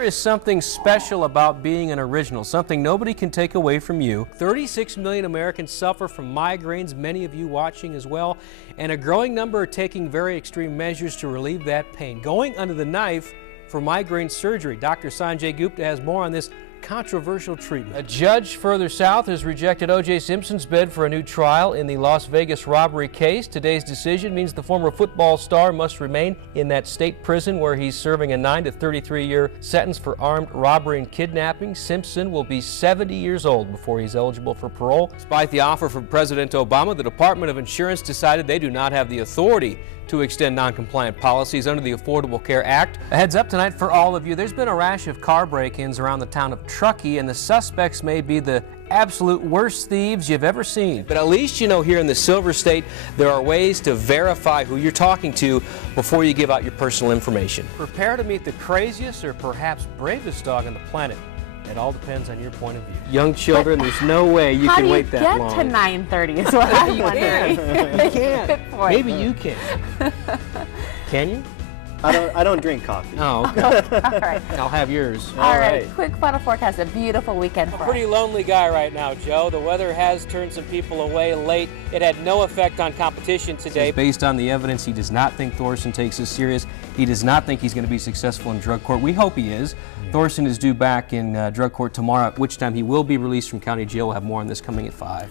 There is something special about being an original, something nobody can take away from you. 36 million Americans suffer from migraines, many of you watching as well, and a growing number are taking very extreme measures to relieve that pain. Going under the knife for migraine surgery. Dr. Sanjay Gupta has more on this controversial treatment. A judge further south has rejected O.J. Simpson's bid for a new trial in the Las Vegas robbery case. Today's decision means the former football star must remain in that state prison where he's serving a 9 to 33-year sentence for armed robbery and kidnapping. Simpson will be 70 years old before he's eligible for parole. Despite the offer from President Obama, the Department of Insurance decided they do not have the authority to extend non-compliant policies under the Affordable Care Act. A heads up tonight for all of you. There's been a rash of car break-ins around the town of Truckee, and the suspects may be the absolute worst thieves you've ever seen. But at least you know here in the Silver State, there are ways to verify who you're talking to before you give out your personal information. Prepare to meet the craziest or perhaps bravest dog on the planet. It all depends on your point of view. Young children, there's no way you can wait that long. How do you get to 9:30 is what I'm wondering. You can't. Maybe you can. Can you? I don't drink coffee. Oh, okay. All right. I'll have yours. All right. Quick final forecast. A beautiful weekend for us. Pretty lonely guy right now, Joe. The weather has turned some people away late. It had no effect on competition today. Based on the evidence, he does not think Thorson takes this serious. He does not think he's going to be successful in drug court. We hope he is. Thorson is due back in drug court tomorrow, at which time he will be released from county jail. We'll have more on this coming at 5.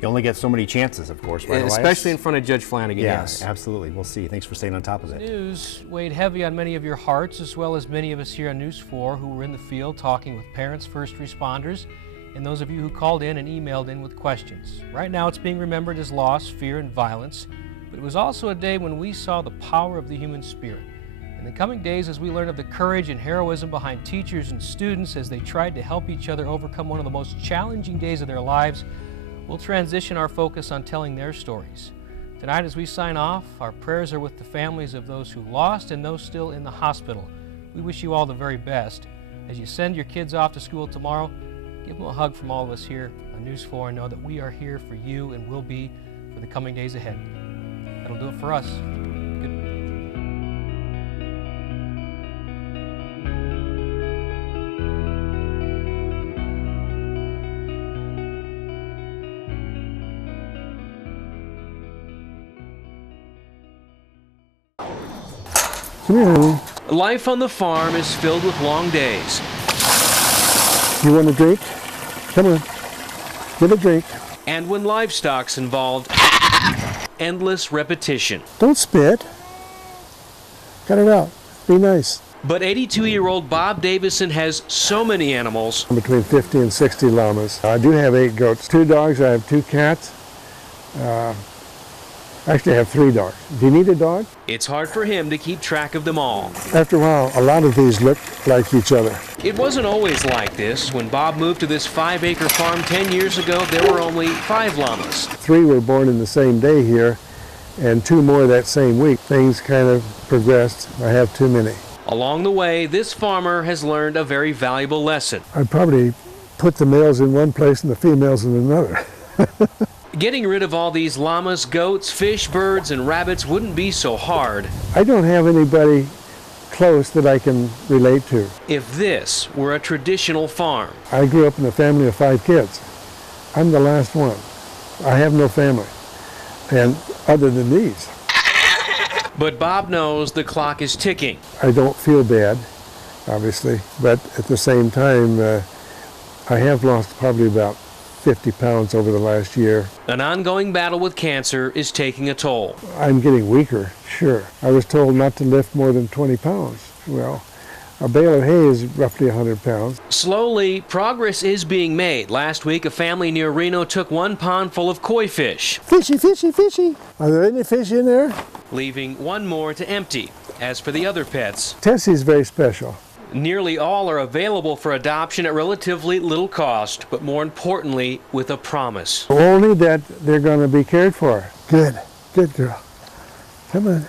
You only get so many chances, of course, right, Elias? Especially in front of Judge Flanagan, yeah, yes. Absolutely. We'll see. Thanks for staying on top of it. News weighed heavy on many of your hearts, as well as many of us here on News 4 who were in the field talking with parents, first responders, and those of you who called in and emailed in with questions. Right now it's being remembered as loss, fear, and violence, but it was also a day when we saw the power of the human spirit. In the coming days, as we learn of the courage and heroism behind teachers and students as they tried to help each other overcome one of the most challenging days of their lives, we'll transition our focus on telling their stories. Tonight, as we sign off, our prayers are with the families of those who lost and those still in the hospital. We wish you all the very best. As you send your kids off to school tomorrow, give them a hug from all of us here on News 4 and know that we are here for you and will be for the coming days ahead. That'll do it for us. Life on the farm is filled with long days. You want a drink? Come on, get a drink. And when livestock's involved, endless repetition. Don't spit. Cut it out. Be nice. But 82-year-old Bob Davison has so many animals. Between 50 and 60 llamas. I do have 8 goats, 2 dogs, I have 2 cats. Actually, I have 3 dogs. Do you need a dog? It's hard for him to keep track of them all. After a while, a lot of these look like each other. It wasn't always like this. When Bob moved to this 5-acre farm 10 years ago, there were only 5 llamas. 3 were born in the same day here, and 2 more that same week. Things kind of progressed. I have too many. Along the way, this farmer has learned a very valuable lesson. I'd probably put the males in one place and the females in another. Getting rid of all these llamas, goats, fish, birds, and rabbits wouldn't be so hard. I don't have anybody close that I can relate to. If this were a traditional farm. I grew up in a family of 5 kids. I'm the last one. I have no family, and other than these. But Bob knows the clock is ticking. I don't feel bad, obviously, but at the same time, I have lost probably about 50 pounds over the last year. An ongoing battle with cancer is taking a toll. I'm getting weaker, sure. I was told not to lift more than 20 pounds. Well, a bale of hay is roughly 100 pounds. Slowly, progress is being made. Last week, a family near Reno took 1 pond full of koi fish. Fishy, fishy, fishy. Are there any fish in there? Leaving 1 more to empty. As for the other pets, Tessie's very special. Nearly all are available for adoption at relatively little cost, but more importantly, with a promise. Only that they're going to be cared for. Good, good girl. Come on.